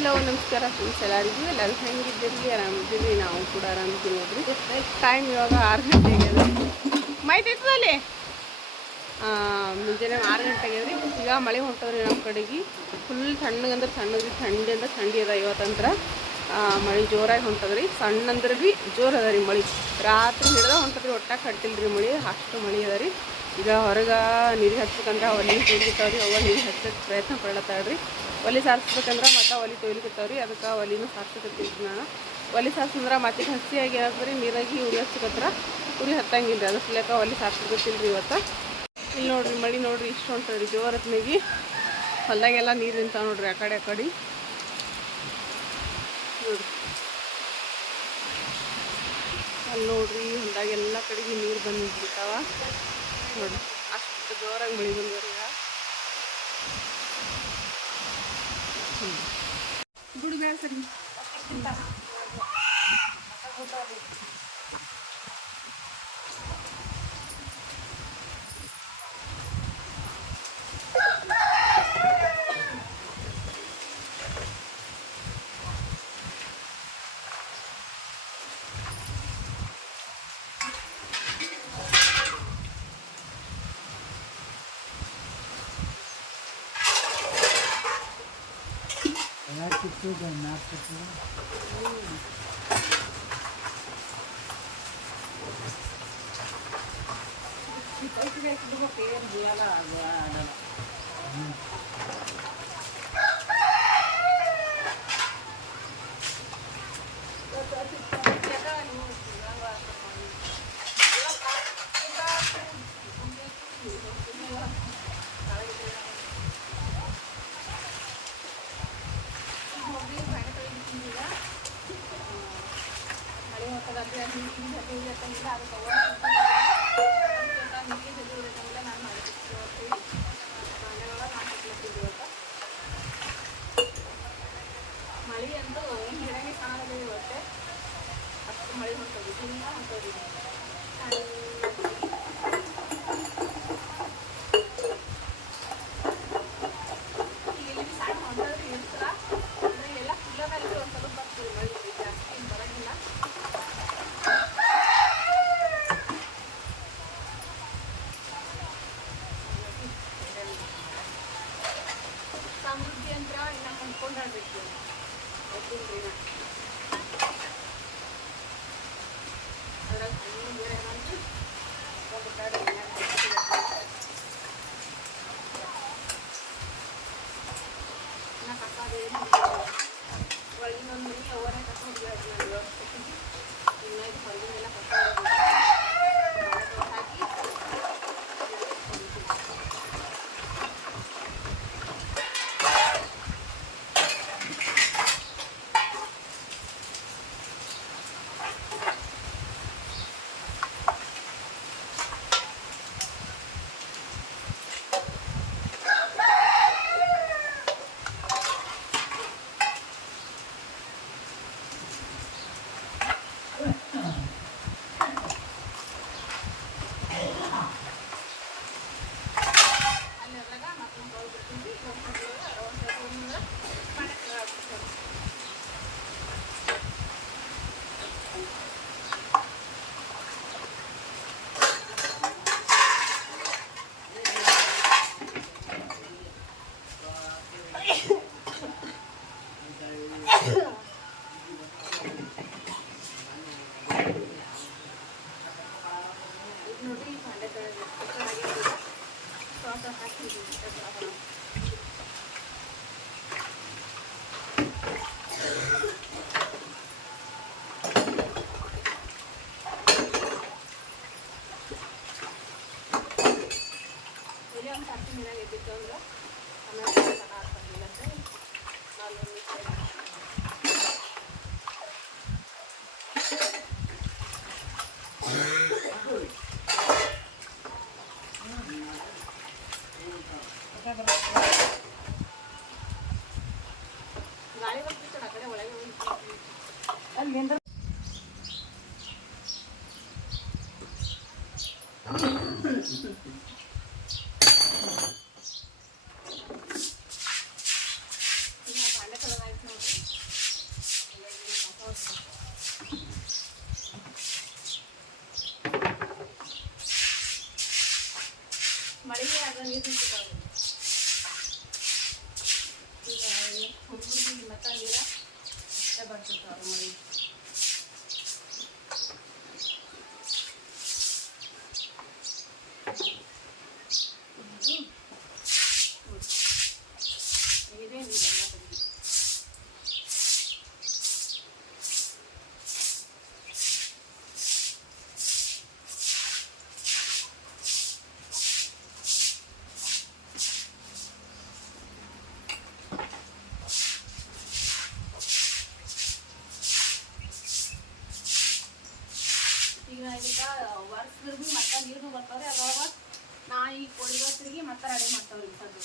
Hello ನಮಸ್ಕಾರ friends ಎಲ್ಲರಿಗೂ ಎಲ್ಲರೂ ಹೆಂಗಿದ್ದೀರಿ ಆರಾಮಿದ್ದೀವಿ ನಾವು ಕೂಡ ಆರಾಮಿದ್ದೀವಿ ನೋಡ್ರಿ. ಟೈಮ್ ಇವಾಗ ಆರು ಗಂಟೆಗೆ ಮೈತೈತದಲ್ಲಿ ಮುಂಜಾನೆ ಆರು ಗಂಟೆಗೆ ರೀ ಈಗ ಮಳೆ ಹೊಂಟದ್ರಿ ನಮ್ಮ ಕಡೆಗೆ ಫುಲ್ ತಣ್ಣಗಂದ್ರೆ ತಣ್ಣಗ್ರಿ ಥಂಡಿ ಅಂದ್ರೆ ಥಂಡಿ ಅದ ಇವತ್ತಂತ್ರ. ಮಳೆ ಜೋರಾಗಿ ಹೊಂಟದ್ರಿ. ಸಣ್ಣಂದ್ರೆ ಭೀ ಜೋರು ಅದ ರೀ ಮಳೆ. ರಾತ್ರಿ ಹಿಡ್ದ ಹೊಂಟದ್ರಿ ಒಟ್ಟಾಗ ಕಟ್ಟಿಲ್ರಿ ಮಳೆ. ಅಷ್ಟು ಮಳೆ ಅದ ರೀ. ಈಗ ಹೊರಗೆ ನೀರಿಗೆ ಹಚ್ಬೇಕಂದ್ರೆ ನೀರು ಕುಡಿತಾವ್ರಿ ಅವ ನೀರು ಹಚ್ಚಕ್ಕೆ ಪ್ರಯತ್ನ ಪಡ್ಲತ್ತಾಳ್ರಿ. ಒಲಿ ಸಾರಿಸ್ಬೇಕಂದ್ರೆ ಮತ್ತೆ ಒಲಿ ರೀ ಅದಕ್ಕೆ ಒಲಿನೂ ಸಾರಿಸ್ಕೊತೀವಿ ನಾನು. ಒಲಿ ಸಾರಿಸಿದ್ರೆ ಮತ್ತೆ ಹಸಿಯಾಗಿ ಏನಾದ್ರಿ ನೀರಾಗಿ ಉರಿ ಹಚ್ಚಕತ್ರ ಉರಿ ಹತ್ತಂಗಿಲ್ಲ ರೀ ಅದ್ರ ಸಲಕ ಒಲಿ ರೀ ಇವತ್ತು. ಇಲ್ಲಿ ನೋಡ್ರಿ, ಮಳೆ ನೋಡ್ರಿ, ಇಷ್ಟು ಹೊಂಟವೆ ರೀ ಜೋರ ಹೊತ್ನಾಗಿ. ಹೊಲ್ದಾಗೆಲ್ಲ ನೀರು ನಿಂತಾವ ನೋಡ್ರಿ ಆ ಕಡೆ ಆ ಕಡೆ. ನೋಡ್ರಿ. ಅಲ್ಲಿ ನೋಡ್ರಿ, ಹೊಲ್ದಾಗೆಲ್ಲ ಕಡೆಗೆ ನೀರು ಬಂದು ನಿಂತಿರ್ತಾವ ನೋಡ್ರಿ, ಅಷ್ಟು ಜೋರಾಗಿ ಮಳೆ ಬಂದವ್ರಿ ಈಗ. ಬಿಡು ಬೇಡ ಸರಿ Estou danado pra tomar. Depois que vem aqui do roteiro, do lado. Thank you. ಅಲ್ಲಿಂದ ಮಳೆಗೆ ಆಗ ನೀರು ನಿಂತಿದ್ದಾವೆ पत्ता मेरा अच्छा बन चुका हमारी। ಕೊಡಿಗೋಸ್ರಿಗೆ ಮತ್ತೆ ರೆಡಿ ಮಾಡ್ತಾವ್ರಿ ಸದ್ದು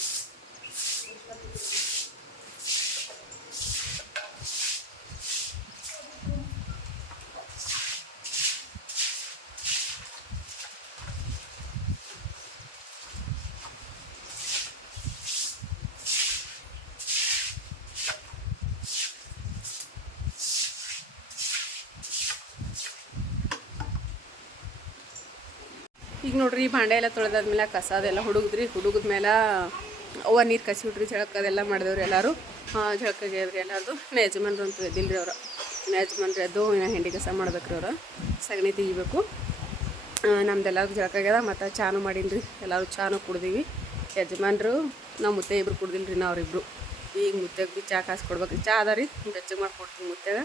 ಈಗ ನೋಡ್ರಿ ಭಾಂಡೆ ಎಲ್ಲ ತೊಳೆದಾದ್ಮೇಲೆ ಕಸ ಅದೆಲ್ಲ ಹುಡುಗದ್ರಿ, ಹುಡುಗದ ಮೇಲೆ ಅವ್ವ ನೀರು ಕಸಿ ಬಿಟ್ರಿ ಜಳಕ ಅದೆಲ್ಲ ಮಾಡಿದವ್ರಿ ಎಲ್ಲರೂ. ಜಳಕಾಗ್ಯದ್ರಿ ಎಲ್ಲಾರ್ದು. ಎಲ್ಲಾರು ಯಜಮಾನ್ರು ಅಂತ ಎದ್ದಿಲ್ರಿ ಅವ್ರು. ಯಜಮಾನ್ರು ಎದ್ದು ಇನ್ನು ಹೆಂಡಿ ಕಸ ಮಾಡ್ಬೇಕ್ರಿ ಅವ್ರು. ಸಗಣಿ ತೆಗಿಬೇಕು. ನಮ್ದೆಲ್ಲರೂ ಜಳಕಾಗ್ಯದ ಮತ್ತು ಚಾನು ಮಾಡಿನ್ರಿ. ಎಲ್ಲರೂ ಚಾನು ಕುಡ್ದೀವಿ. ಯಜಮಾನ್ರು, ನಾವು ಮುತ್ತೆ ಇಬ್ರು ಕುಡ್ದಿಲ್ರಿ ನಾ ಅವ್ರಿಬ್ರು. ಈಗ ಮುತ್ತೆಗೆ ಬಿ ಚಾ ಕಾಸು ಕೊಡ್ಬೇಕು ಚಾ ಅದ ರೀ ಬೆಚ್ಚಗೆ ಮಾಡ್ಕೊಡ್ತೀನಿ ಮುತ್ತೆಗೆ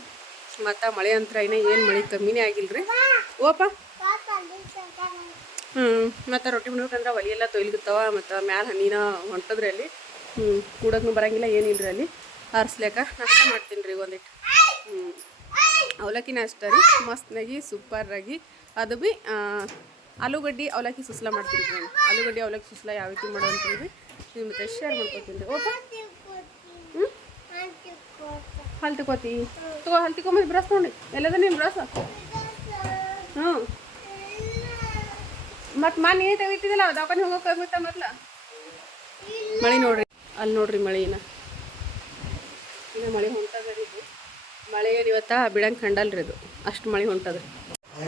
ಮತ್ತು ಮಳೆ ಅಂತರ ಇನ್ನೂ ಏನು ಮಳೆ ಕಮ್ಮಿನೇ ಆಗಿಲ್ರಿ. ಓಪ. ಹ್ಞೂ ಮತ್ತು ರೊಟ್ಟಿ ಮಾಡ್ಬೇಕಂದ್ರೆ ಒಲಿ ಎಲ್ಲ ತೊಯ್ಲಿಗತ್ತವ ಮತ್ತು ಮ್ಯಾಲ ಹಣ್ಣಿನ ಹೊಂಟದ್ರಿ ಅಲ್ಲಿ. ಹ್ಞೂ ಕೂಡಕ್ಕೂ ಬರಂಗಿಲ್ಲ ರೀ ಅಲ್ಲಿ. ಆರಿಸ್ಲೇಕ ನಾಷ್ಟ ಮಾಡ್ತೀನಿ ರೀ ಒಂದಿಟ್ಟು ಹ್ಞೂ ಅವಲಕ್ಕಿ ನಾಷ್ಟ ರೀ. ಮಸ್ತ್ನಾಗಿ, ಸೂಪರಾಗಿ. ಅದು ಭೀ ಆಲೂಗಡ್ಡೆ ಅವಲಕ್ಕಿ ಸುಸ್ಲ ಮಾಡ್ತೀನಿ ನಾನು. ಆಲೂಗಡ್ಡೆ ಅವಲಕ್ಕಿ ಸುಸ್ಲ ಯಾವ ರೀತಿ ಮಾಡೋ ಅಂತೇಳಿ ನಿಮ್ಮ ಮತ್ತೆ ಶೇರ್ ಮಾಡ್ಕೊತೀನಿ ರೀ. ಓಕೆ? ಹ್ಞೂ ಹಾಲು ತಗೋ ಬ್ರಸ್ ನೋಡಿ ಎಲ್ಲದ ನಿಮ್ಮ ಬ್ರಸ್ ಹ್ಞೂ ಮತ್ತು ಮನೆ ಇಟ್ಟಿದಿಲ್ಲ ದವಾಖಾನೆ ಮತ್ತ ಮೊದ್ಲ? ಮಳೆ ನೋಡ್ರಿ. ಅಲ್ಲಿ ನೋಡ್ರಿ ಮಳೆನ. ಇನ್ನು ಮಳೆ ಹೊಂಟದ್ರಿ ಇದು. ಮಳೆ ಇವತ್ತ ಬಿಡಂಗೆ ಕಂಡಲ್ರಿ ಅದು. ಅಷ್ಟು ಮಳೆ ಹೊಂಟದ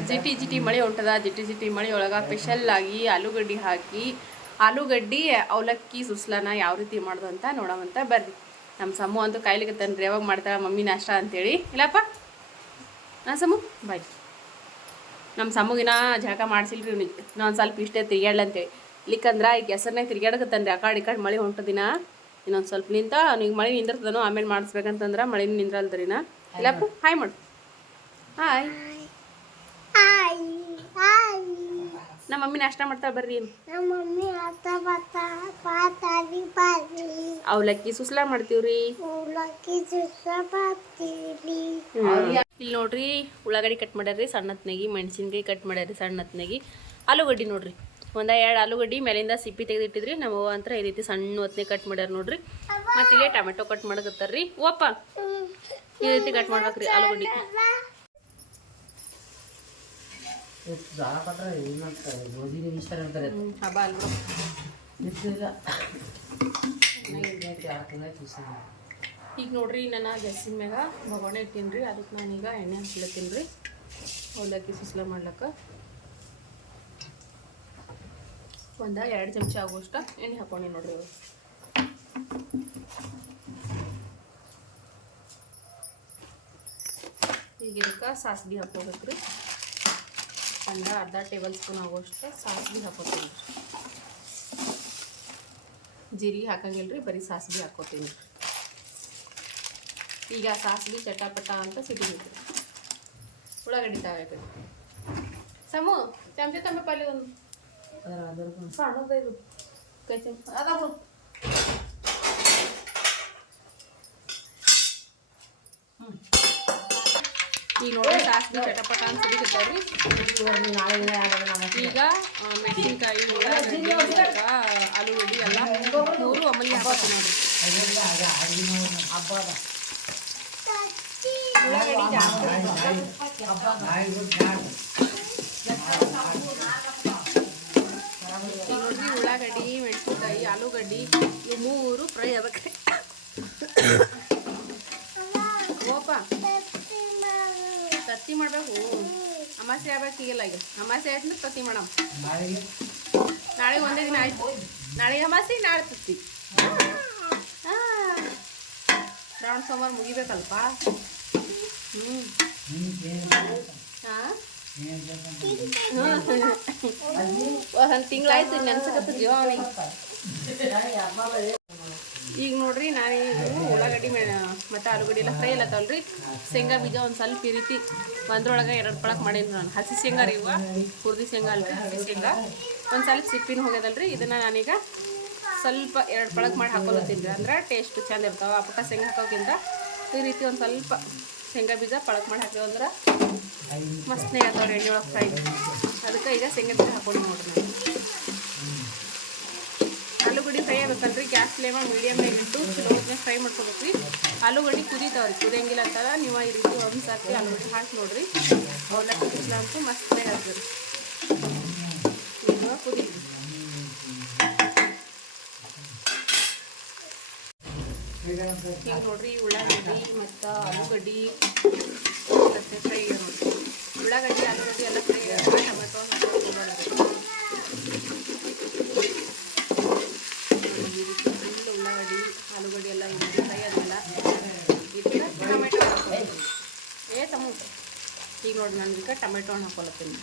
ಜಿಟಿ ಜಿಟಿ ಮಳೆ ಹೊಂಟದ, ಜಿಟಿ ಜಿಟಿ ಮಳೆ ಒಳಗೆ ಸ್ಪೆಷಲ್ ಆಗಿ ಆಲೂಗಡ್ಡಿ ಹಾಕಿ, ಆಲೂಗಡ್ಡಿ ಅವಲಕ್ಕಿ ಸುಸ್ಲನ ಯಾವ ರೀತಿ ಮಾಡೋದು ಅಂತ ನೋಡವಂತ ಬರ್ರಿ. ನಮ್ಮ ಸಮ್ಮು ಅಂತೂ ಕಾಯ್ಲಿಕ್ಕೆ ಯಾವಾಗ ಮಾಡ್ತಾಳ ಮಮ್ಮಿ ನಾಷ್ಟ ಅಂತೇಳಿ. ಇಲ್ಲಪ್ಪ? ನಾ ಸಮ್ಮು ಬಾಯ್. ನಮ್ಮ ಸಮ್ಮಗಿನ ಜಳಕ ಮಾಡ್ಸಿಲ್ರಿ ಇವ್ನಿಗೆ. ನಾನು ಸ್ವಲ್ಪ ಇಷ್ಟೇ ತಿರ್ಗ್ಯಾಡ್ಲ ಅಂತೇಳಿ ಇಲ್ಲಿಕಂದ್ರೆ ಈಗ ಹೆಸರನ್ನೇ ತಿರ್ಗ್ಯಾಡಕತ್ತನ್ರಿ ಆ ಕಡೆ ಈ ಕಡೆ ಮಳೆ ಹೊಂಟದಿನ ಇನ್ನೊಂದು ಸ್ವಲ್ಪ ನಿಂತ ಅವ್ನಿಗೆ ಮಳೆ ನಿಂದಿರ್ತದನು ಆಮೇಲೆ ಮಾಡಿಸ್ಬೇಕಂತಂದ್ರೆ ಮಳೆ ನಿಂದ್ರಲ್ದ್ರಿ ನಾ. ಇಲ್ಲಪ್ಪ ಹಾಯ್ ಮಾಡು. ಹಾಯ್. ನಮ್ಮ ಮಮ್ಮಿ ನಾಷ್ಟ ಮಾಡ್ತಾಳೆ ಬರ್ರಿ ಅವಲಕ್ಕಿ ಸುಸ್ಲಾ ಮಾಡ್ತೀವ್ರಿ. ಅವಲಕ್ಕಿ ಸುಸ್ಲಾ ಬರ್ತೀವಿ ಇಲ್ಲಿ ನೋಡ್ರಿ ಉಳ್ಳಾಗಡ್ಡಿ ಕಟ್ ಮಾಡ್ಯಾರ್ರಿ ಸಣ್ಣತ್ನಾಗಿ ಮೆಣಸಿನ್ಕಾಯಿ ಕಟ್ ಮಾಡ್ಯಾರ್ರಿ ಸಣ್ಣತ್ನಾಗಿ ಆಲೂಗಡ್ಡಿ ನೋಡ್ರಿ ಒಂದ ಎರಡು ಆಲೂಗಡ್ಡಿ ಮೇಲಿಂದ ಸಿಪ್ಪಿ ತೆಗೆದಿಟ್ಟಿದ್ರಿ ನಮ್ಮ ಅವ್ವ ಅಂತ ಈ ರೀತಿ ಸಣ್ಣ ಹೊತ್ತನೇ ಕಟ್ ಮಾಡ್ಯಾರ ನೋಡ್ರಿ. ಮತ್ತೆ ಇಲ್ಲೇ ಟೊಮೆಟೊ ಕಟ್ ಮಾಡಕತ್ತಾರ್ರಿ. ಓಪ್ಪ ಈ ರೀತಿ ಕಟ್ ಮಾಡ್ಬೇಕ್ರಿ ಆಲೂಗಡ್ಡಿ. ಹಬ್ಬ ಅಲ್ವಾ ಈಗ ನೋಡ್ರಿ ನಾನು ಗ್ಯಾಸಿನ ಮ್ಯಾಗ ಬಗೋಣೆ ಇಟ್ಟೀನಿ ರೀ ಅದಕ್ಕೆ ನಾನೀಗ ಎಣ್ಣೆ ಹಚ್ಲತ್ತೀನಿ ರೀ. ಅವಲಕ್ಕಿ ಸುಸ್ಲ ಮಾಡ್ಲಕ್ಕ. ಒಂದು ಎರಡು ಚಮಚ ಆಗುವಷ್ಟ ಎಣ್ಣೆ ಹಾಕೊಂಡಿ ನೋಡ್ರಿ ಅವರು ಈಗ ಇದಕ್ಕೆ ಹಾಕೋಬೇಕು ರೀ. ಒಂದ ಅರ್ಧ ಟೇಬಲ್ ಸ್ಪೂನ್ ಆಗುವಷ್ಟು ಸಾಸ್ಬಿ ಹಾಕೋತೀನಿ ಜೀರಿಗೆ ಹಾಕಂಗಿಲ್ಲ ರೀ ಬರೀ ಸಾಸ್ವಿ ಹಾಕೋತೀನಿ ಈಗ ಸಾಸಿವೆ ಚಟಪಟ ಅಂತ ಸಿಡಿಬೇಕು ಉಳ್ಳಾಗಡ್ಡಿ ತಾವೇಬೇಕು ಸಮು, ಚಮಚ ತಮ್ಮ ಪಲ್ಯ ಒಂದು. ಅದಾವ ಈಗ ನೋಡಿ, ಸಾಸಿವೆ ಚಟಪಟ ಅಂತ ಸಿಡಿಕತ್ತಾವ್ರಿ ಈಗ ಮೆಣಸಿನ್ಕಾಯಿ ಆಲೂಗಡ್ಡಿ ಎಲ್ಲ ಮೂರು ಅಮಲಿ ಹಬ್ಬ ನೋಡಿ ಹಬ್ಬ ಉಳ್ಳಾಗಡ್ಡಿ ಮೆಣಸಿನ್ಕಾಯಿ ಆಲೂಗಡ್ಡಿ ಇವು ಮೂರು ಫ್ರೈ ಆಗ್ಬೇಕ್ರಿ ಓಪ ತತ್ತಿ ಮಾಡಬೇಕು ಅಮಾಸೆ ಆಗ್ಬೇಕು ಈಗೆಲ್ಲ ಈಗ ಅಮಾಸೆ ಆಯ್ತು ತತ್ತಿ ಮಾಡಮ್ ನಾಳೆ ಒಂದೇ ದಿನ ಆಯ್ತು. ನಾಳೆ ಅಮಾಸೆ ನಾಳೆ ತತ್ತಿ. ಶ್ರಾವಣ ಸೋಮವಾರ ಮುಗಿಬೇಕಲ್ಪ ಹಾಂ ಒಂದು ತಿಂಗಳಾಯ್ತು ಈಗ ನೋಡ್ರಿ ನಾನು ಈಗ ಉಳ್ಳಾಗಡ್ಡಿ ಮತ್ತೆ ಮತ್ತು ಆಲೂಗಡ್ಡಿ ಎಲ್ಲ ಫ್ರೈ ಅಲ್ಲತ್ತವಲ್ರಿ ಶೇಂಗಾ ಬೀಜ ಒಂದು ಸ್ವಲ್ಪ ಈ ರೀತಿ ಒಂದ್ರೊಳಗೆ ಎರಡು ಪಳಕ್ ಮಾಡೀನಿ ನಾನು. ಹಸಿ ಶೇಂಗಾ ರೀ ಇವ. ಹುರಿದಿ ಶೇಂಗಾ ಅಲ್ರಿ, ಹಸಿ ಶೇಂಗಾ. ಒಂದು ಸ್ವಲ್ಪ ಸಿಪ್ಪಿನ ಹೋಗ್ಯದಲ್ರಿ. ಇದನ್ನು ನಾನೀಗ ಸ್ವಲ್ಪ ಎರಡು ಪಳಕ್ ಮಾಡಿ ಹಾಕೋಲತ್ತೀನಿ ಅಂದ್ರೆ ಟೇಸ್ಟ್ ಚೆಂದ ಇರ್ತಾವೆ. ಪುಟ್ಟ ಶೇಂಗಾ ಹಾಕೋಕ್ಕಿಂತ ಈ ರೀತಿ ಒಂದು ಸ್ವಲ್ಪ ಶೇಂಗಾ ಬೀಜ ಪಳಕ್ ಮಾಡಿ ಹಾಕಿವಿ ಅಂದ್ರೆ ಮಸ್ತ್ನೇ ಆಗ್ತಾವ್ರಿ ಎಣ್ಣೆ ಒಳಗೆ ಫ್ರೈ. ಅದಕ್ಕೆ ಈಗ ಶೇಂಗಾ ಬೀಜ ಹಾಕೊಂಡು ನೋಡ್ರಿ ನಾವು. ಆಲೂಗಡ್ಡೆ ಫ್ರೈ ಆಗ್ಬೇಕಲ್ರಿ ಗ್ಯಾಸ್ ಫ್ಲೇಮ ಮೀಡಿಯಮ್ ಇಟ್ಟು ಸ್ಲೋಗೆ ಫ್ರೈ ಮಾಡ್ಕೋಬೇಕ್ರಿ. ಆಲೂಗಡ್ಡೆ ಕುದೀತಾವ್ರಿ ಕುದಿಯಂಗಿಲ್ಲ ಅಂತಾರ, ನೀವು ಈ ರೀತಿ ಒಂದು ಸರ್ತಿ ಆಲೂಗಡ್ಡೆ ಹಾಕಿ ನೋಡ್ರಿ. ಅವಲಕ್ಕಿ ಕುದಿಸ್ಲ ಅಂತೂ ಆಗ್ತದೆ ಈಗ ಕುದಿ ಈಗ ನೋಡ್ರಿ ಉಳ್ಳಾಗಡ್ಡಿ ಮತ್ತು ಆಲೂಗಡ್ಡಿ ಫ್ರೈ ಉಳ್ಳಾಗಡ್ಡಿ, ಆಲೂಗಡ್ಡಿ ಎಲ್ಲ ಫ್ರೈ ಟೊಮೆಟೊ ಉಳ್ಳಾಗಡ್ಡಿ. ಆಲೂಗಡ್ಡಿ ಎಲ್ಲ ಫ್ರೈ ಅದೆಲ್ಲ ಟೊಮೆಟೊ ಏ ತಮ್ಮ ಈಗ ನೋಡಿ ನಾನು ಈಗ ಟೊಮೆಟೊ ಹಣ್ಣು ಹಾಕೊಳತ್ತೀನಿ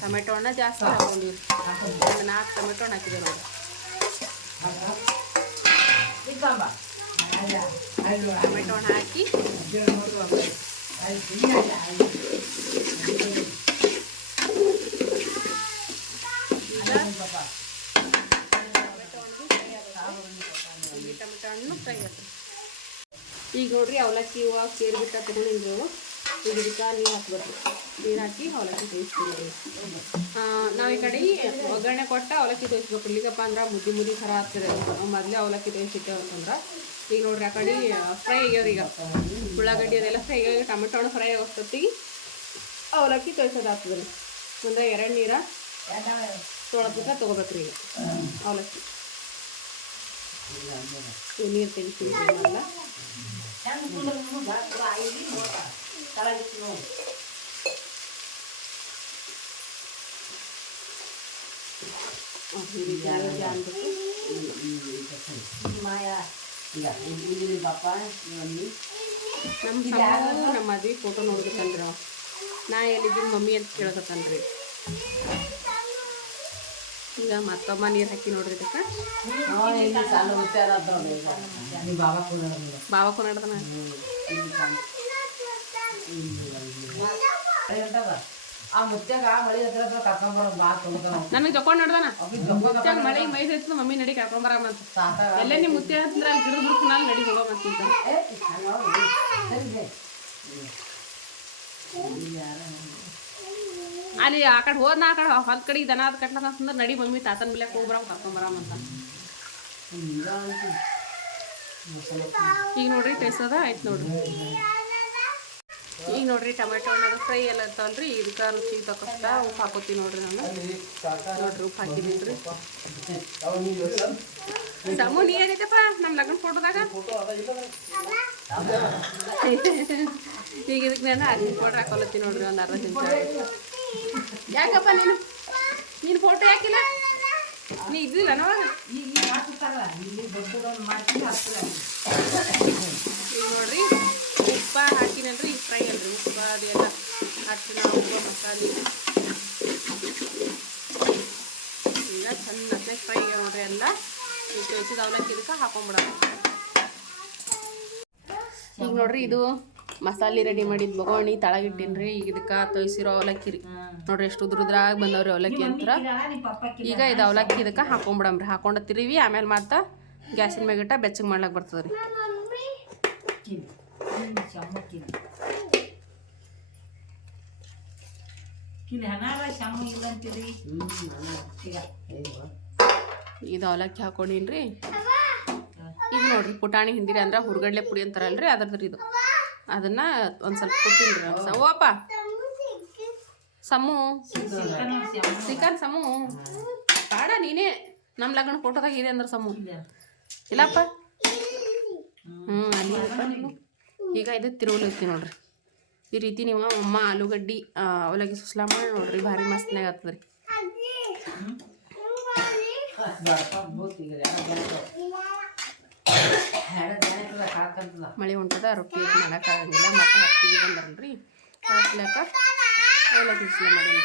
ಟೊಮೆಟೊ ಹಣ್ಣ ಜಾಸ್ತಿ ಹಾಕೊಂಡಿವಿ ಒಂದು ನಾಲ್ಕು ಟೊಮೆಟೊ ಹಣ್ಣು ಹಾಕಿದೆ ನೋಡಿ ಹಾಕಿ ಹಣ್ಣು ಫ್ರೈ ಆಗ್ತದೆ ಈಗ ನೋಡ್ರಿ ಅವಲಕ್ಕಿ ಹೂವು ಸೇರಿಬಿಟ್ಟ ತಗೊಂಡಿನ್ರಿ ಅವು ಈಗ ಇದಕ್ಕೆ ನೀರು ಹಾಕ್ಬೇಕು ನೀರು ಹಾಕಿ ಅವಲಕ್ಕಿ ಬೇಯಿಸ್ತೀವಿ. ನಾವು ಈ ಕಡೆ ಒಗ್ಗರಣೆ ಕೊಟ್ಟ ಅವಲಕ್ಕಿ ತೋರಿಸ್ಬೇಕು ಇಲ್ಲಿಗಪ್ಪ ಅಂದ್ರೆ ಮುದ್ದಿ ಮುದ್ದಿ ಥರ ಆಗ್ತದೆ. ಮೊದಲೇ ಅವಲಕ್ಕಿ ತೋರಿಸಿಟ್ಟೇವೆ ಅಂತಂದ್ರೆ ಈಗ ನೋಡ್ರಿ ಆ ಕಡೆ ಫ್ರೈ ಈಗ. ಉಳ್ಳಾಗಡ್ಡಿ ಅದೆಲ್ಲ ಫ್ರೈ ಆಗ್ಯಾವ ಟೊಮೆಟೊ ಹಣ್ಣು ಫ್ರೈ ಆಗೋಷ್ಟೊತ್ತಿಗೆ ಅವಲಕ್ಕಿ ತೋರಿಸೋದಾಗ್ತದೆ ರೀ. ಮುಂದೆ ಎರಡು ನೀರ ತೊಳಕ ತೊಗೋಬೇಕ್ರಿ ಈಗ ಅವಲಕ್ಕಿ. ನೀರು ತೆಗಿತೀವಿ ಎಲ್ಲ ಈ ರೀತಿ ಅಲ್ಲದೆ ಅಂದ್ಬಿಟ್ಟು ನಮ್ಮ ಸಮ ನಮ್ಮ ಮದ್ವೆ ಫೋಟೋ ನೋಡ್ಬೇಕಂದ್ರೆ ಅವ. ನಾ ಎಲ್ಲಿದ್ದೀನಿ ಮಮ್ಮಿ ಅಂತ ಕೇಳಕತ್ತನ್ರಿ ಈಗ ಮತ್ತೊಮ್ಮ ನೀರು ಹಾಕಿ ನೋಡ್ರಿ ಇದಕ್ಕೆ ಬಾವ ಕೊನಾಡ್ದನ ಆ ಮುತ್ಯಾಗ ಮಳಿ ಹತ್ರ ಹತ್ರ ಕರ್ಕೊಂಬರೋದು ಬಾ ತೊಳ್ತಾನ ನನಗೆ ಜೊಕೊಂಡ್ ನಡ್ದಾನ? ಮುತ್ಯಾಗ ಮಳೆ ಮೈ ಹಚ್ಚು ಮಮ್ಮಿ ನಡಿ ಅಂತ ಎಲ್ಲೇ ನಿಮ್ಮ ಮುತ್ಯ ಹತ್ತಿರ ಅಲ್ಲಿ ಬಿಡ್ತು ನಾನು ನಡಿ ಆ ಕಡೆ ಹೋದ್ನ ಆ ಕಡೆ ಹೊಲ್ ಕಡೆ ದನ ಅದ್ ಕಟ್ಲ ಅಂತಂದ್ರೆ ನಡಿ ಮಮ್ಮಿ ತಾತನ ಮೇಲೆ ಹೋಗ್ಬರಮ್ ಕರ್ಕೊಂಬರಮಂತ ಅಂತ. ಈಗ ನೋಡ್ರಿ ಟೇಸ್ಟ್ ಆಯ್ತು ನೋಡ್ರಿ. ಈಗ ನೋಡ್ರಿ ಟೊಮೆಟೊ ಅನ್ನೋದು ಫ್ರೈ ಎಲ್ಲ ಇರ್ತಾವಲ್ರಿ ಇದಕ್ಕೆ ರುಚಿ ತಕ್ಕಷ್ಟ ಉಪ್ಪು ಹಾಕೋತೀನಿ ನೋಡ್ರಿ ನಾನು. ನೋಡ್ರಿ ಉಪ್ಪು ಹಾಕಿದ್ರಿ ಸಮು ನೀ ಏನೈತಪ್ಪ ನಮ್ಮ ಲಗ್ನ ಫೋಟೋದಾಗ? ಈಗ ಇದಕ್ಕೆ ನಾನು ಅರ್ಜಿ ಪೌಡ್ರ್ ಹಾಕೊಲತ್ತೀನಿ ನೋಡ್ರಿ ಒಂದು ಅರ್ಧ ನಿಮಿಷ. ಯಾಕಪ್ಪ ನೀನು? ನೀನು ಫೋಟೋ ಯಾಕಿಲ್ಲ ನೀ ಇದ್ದಿಲ್ಲ ನೋಡ್ರಿ ಈಗ ನೋಡ್ರಿ. ಉಪ್ಪ ಹಾಕಿನಲ್ರಿ ಫ್ರೈ ಅಲ್ರಿ. ಉಪ್ಪ ಅದೆಲ್ಲ ಹಾಕ್ತೀವಿ ನಾವು ಉಪ್ಪ ಮಸಾಲೆ. ಈಗ ಚೆನ್ನಾಗಿ ಫ್ರೈ ನೋಡ್ರಿ ಎಲ್ಲ. ಬೇಯಿಸಿದ ಅವಲಕ್ಕಿ ಇದಕ್ಕೆ ಹಾಕೊಂಬಿಡೋಣ. ಈಗ ನೋಡ್ರಿ ಇದು ಮಸಾಲೆ ರೆಡಿ ಮಾಡಿದ ಬೊಗೋಣಿ ತಳಗಿಟ್ಟಿನ್ರಿ. ಈಗ ಇದಕ್ಕೆ ತೊಯ್ಸಿರೋ ಅವಲಕ್ಕಿ ರೀ. ನೋಡ್ರಿ ಎಷ್ಟು ಉದ್ರದ್ರಾಗ ಬಂದವ್ರಿ ಅವಲಕ್ಕಿ ಅಂತ ಈಗ ಇದು ಅವಲಕ್ಕಿ ಇದಕ್ಕೆ ಹಾಕೊಂಬಿಡಮ್ರಿ ಹಾಕೊಂಡು ತಿರುವಿ ಆಮೇಲೆ ಮತ್ತೆ ಗ್ಯಾಸಿನ ಮ್ಯಾಗಿಟ್ಟ ಬೆಚ್ಚಗೆ ಮಾಡ್ಲಾಕ್ ಬರ್ತದೆ ರೀ ಕಿಲ್ ಹನಾರ ಶಮ ಇಲ್ಲ ಅಂತೀರಿ? ಈಗ. ಅಯ್ಯವ್ವ. ಇದು ಅವಲಕ್ಕಿ ಹಾಕೊಂಡಿನ್ರಿ. ಇದು ನೋಡ್ರಿ ಪುಟಾಣಿ ಹಿಂದಿರಿ ಅಂದ್ರೆ ಹುರ್ಗಡ್ಲೆ ಪುಡಿ ಅಂತಾರಲ್ರಿ ಅದ್ರದ್ರಿ ಇದು. ಅದನ್ನ ಒಂದ್ ಸ್ವಲ್ಪ ಕೊಟ್ಟಿನ್ರಿ ಓಪ ಸಮೂ. ಚಿಕನ್ ಸಮೂ. ಬಾಡ ನೀನೇ. ನಮ್ಮ ಲಗ್ನ ಫೋಟೋದಾಗ ಇದೆ ಅಂದ್ರೆ ಸಮೂ. ಇಲ್ಲಪ್ಪ. ಹ್ಞೂ ಅಲ್ಲಿ. ಈಗ ಇದು ತಿರುವಲಕ್ಕಿ ನೋಡ್ರಿ. ಈ ರೀತಿ ನೀವು ಅಮ್ಮ, ಆಲೂಗಡ್ಡಿ ಅವಲಕ್ಕಿ ಸುಸ್ಲಾ ಮಾಡಿ ನೋಡ್ರಿ, ಭಾರಿ ಮಸ್ತ್ನಾಗ ಆಗ್ತದ್ರಿ. ಮಳೆ ಹೊಂಟದ, ರೊಟ್ಟಿ ಮಾಡೋಕ್ಕಾಗಂಗಿಲ್ಲ ಮತ್ತೆ ಹತ್ತಿಗೆ ಬಂದಾರಲ್ರಿ. ಹಾಕ್ಲಾಕ ಎಲ್ಲ ಬಿಸಿಲು ಮಾಡೀನಿ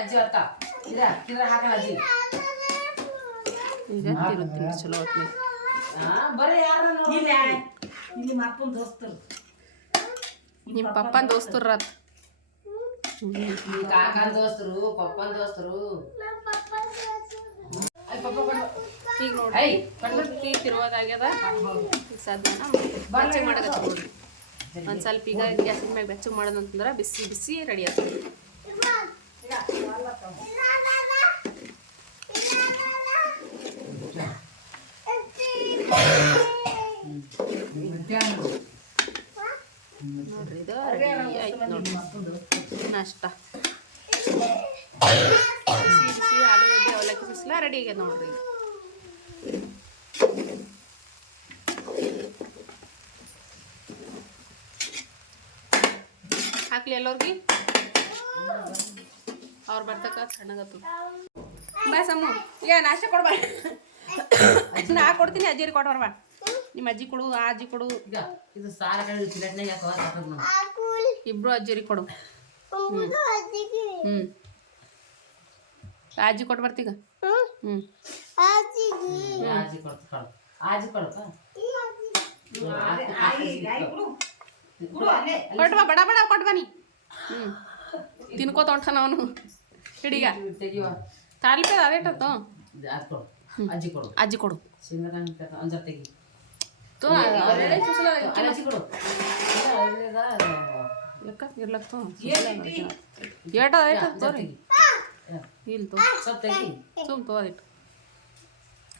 ಅಜ್ಜಿ ಅತ್ತ. ಇದ ಹಾಕಣ ಅಜ್ಜಿ. ಈಗ ತಿರುತ್ತೀನಿ ಚಲೋ ಆಯ್ತು ಹಾ ಬರ್ರಿ ಯಾರ? ಇಲ್ಲ ಇಲ್ಲಿ ಮಕ್ಕಳ ದೋಸ್ತರು. ನಿಮ್ಮ ಪಪ್ಪನ ದೋಸ್ತರು. ಕಾಕನ ದೋಸ್ತರು ಪಪ್ಪನ ದೋಸ್ತರು. ಪಪ್ಪ ಈಗ ನೋಡಿ. ತಿರುವುದಾಗ್ಯದ ಬೆಚ್ಚಗೆ ಮಾಡಕತ್ತಿ ನೋಡ್ರಿ. ಒಂದು ಸ್ವಲ್ಪ ಈಗ ಗ್ಯಾಸಿನ ಮ್ಯಾಗ ಬೆಚ್ಚಗೆ ಮಾಡೋದಂತಂದ್ರೆ ಬಿಸಿ ಬಿಸಿ ರೆಡಿ ಆಗ್ತದೆ. ಇದು ರೆಡಿ ನಾಷ್ಟ. ಬಿಸಿ ಆಲೂಗಡ್ಡೆ ಅವಲಕ್ಕಿ ಬಿಸಿಲ ರೆಡಿ ಆಗ್ಯದ ನೋಡ್ರಿ. ಹಾಕ್ಲಿ ಎಲ್ಲೋರ್ಗಿ? ಅವ್ರು ಬರ್ತಕ್ಕ ಸಣ್ಣಗತ್ತು. ಬಾಯ್ ಸಮ್ಮು. ಏ, ನಾಷ್ಟ ನಾ ಕೊಡ್ತೀನಿ ಅಜ್ಜಿರಿ ಕೊಡ್ಬಾರ ಬಾ ನಿಮ್ಮ ಅಜ್ಜಿ ಕೊಡು ಆ ಅಜ್ಜಿ ಕೊಡು. ಈಗ ಇದು ಸಾರ ಇಬ್ರು ಅಜ್ಜಿರಿ ಕೊಡು. ಹ್ಞೂ ಅಜ್ಜಿ ಕೊಟ್ಟು ಬರ್ತೀಗ? ಹ್ಮ್. ಹ್ಞೂ ಬಡ ಬಡ ಕೊಟ್ಟು ಬನ್ನಿ ಹ್ಞೂ ತಿನ್ಕೋತ ಹೊಂಟಾನ ಅವನು. ಹಿಡಿಗ. ತೆಗಿವ ತಾಲಿಪೆ ಅದೇಟತ್ತು? ಅಜ್ಜಿ ಕೊಡು. ಅಜ್ಜಿ ಕೊಡು. ಏಟ ಅದೇಟ ತೋರಿ. ಇಲ್ಲ ತೋ. ಸುಮ್ ತೋ ಅದೇಟು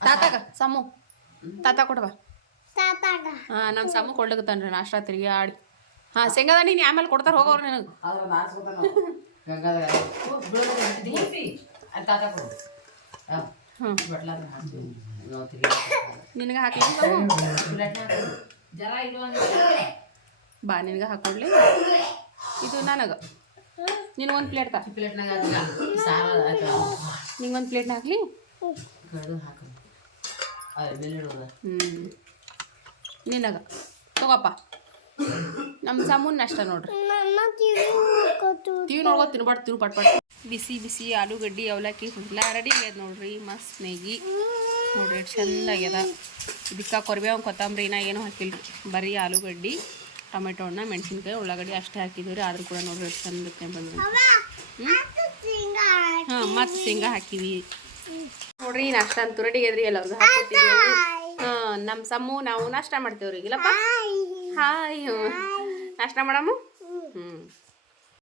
ತಾತಾಗ ಸಮ್ಮು ತಾತ ಕೊಡ್ಬಾ ಹಾಂ ನಮ್ಮ ಸಮ್ಮು ಕೊಡ್ಲಿಕತ್ತಾನ್ರಿ ನಾಷ್ಟ ತಿರುಗಿ ಆಡಿ. ಹಾಂ ಶೇಂಗಾದ ನೀನು ಆಮೇಲೆ ಕೊಡ್ತಾರ ಹೋಗೋರು ನಿನಗೆ. ತಾತ ಕೊಡು. ನಿನಗೆ ಹಾಕಿ ಬಾ ನಿನಗೆ ಹಾಕೊಡ್ಲಿ. ಇದು ನನಗೆ. ನಿನಗೊಂದು ಪ್ಲೇಟ್ ತಾ. ಪ್ಲೇಟ್ನಾಗ ನಿಂಗೊಂದು ಪ್ಲೇಟ್ನ ಹಾಕ್ಲಿ? ಹ್ಞೂ ನಿನಗ. ತಗೋಪ್ಪ. ನಮ್ಮ ಸಾಮೂನ್ ಅಷ್ಟ ನೋಡ್ರಿ. ಟಿವಿ ನೋಡ್ಕೊ ತಿನ್ಬಾರ್ದು ತಿರು ಪಟ್ ಪಟ್ ಬಿಸಿ ಬಿಸಿ ಆಲೂಗಡ್ಡಿ ಅವಲಕ್ಕಿ ಹುಲ್ಲ ರೆಡಿ ಆಗ್ಯದ ನೋಡ್ರಿ. ಮಸ್ತ್ ಮೇಗಿ ನೋಡ್ರಿ ಚಂದ ಆಗ್ಯದ ಇದಕ್ಕೆ ಕೊರ್ಬೇವು ಕೊತ್ತಂಬರಿನ ಏನೂ ಹಾಕಿಲ್ರಿ. ಬರೀ ಆಲೂಗಡ್ಡಿ ಟೊಮೆಟೊ ಹಣ್ಣ ಮೆಣಸಿನ್ಕಾಯಿ ಉಳ್ಳಾಗಡ್ಡಿ ಅಷ್ಟೇ ಹಾಕಿದ್ವಿ ರೀ ಆದರೂ ಕೂಡ ನೋಡ್ರಿ ಚಂದ ಬಂದ್ರಿ ಹ್ಞೂ ಹಾಂ ಮತ್ತು ಶೇಂಗಾ ಹಾಕಿವಿ. ನೋಡ್ರಿ ನಾಷ್ಟ ಅಂತೂ ರೆಡಿ ಆಗ್ಯದ್ರಿ ಎಲ್ಲರಿಗೂ ಹಾಂ ನಮ್ಮ ಸಮ್ಮು ನಾವು ನಾಷ್ಟ ಮಾಡ್ತೇವ್ರಿ ಇಲ್ಲಪ್ಪ ಹಾಯ್. ನಾಷ್ಟ ಮಾಡಮ್ಮ? ಹ್ಞೂ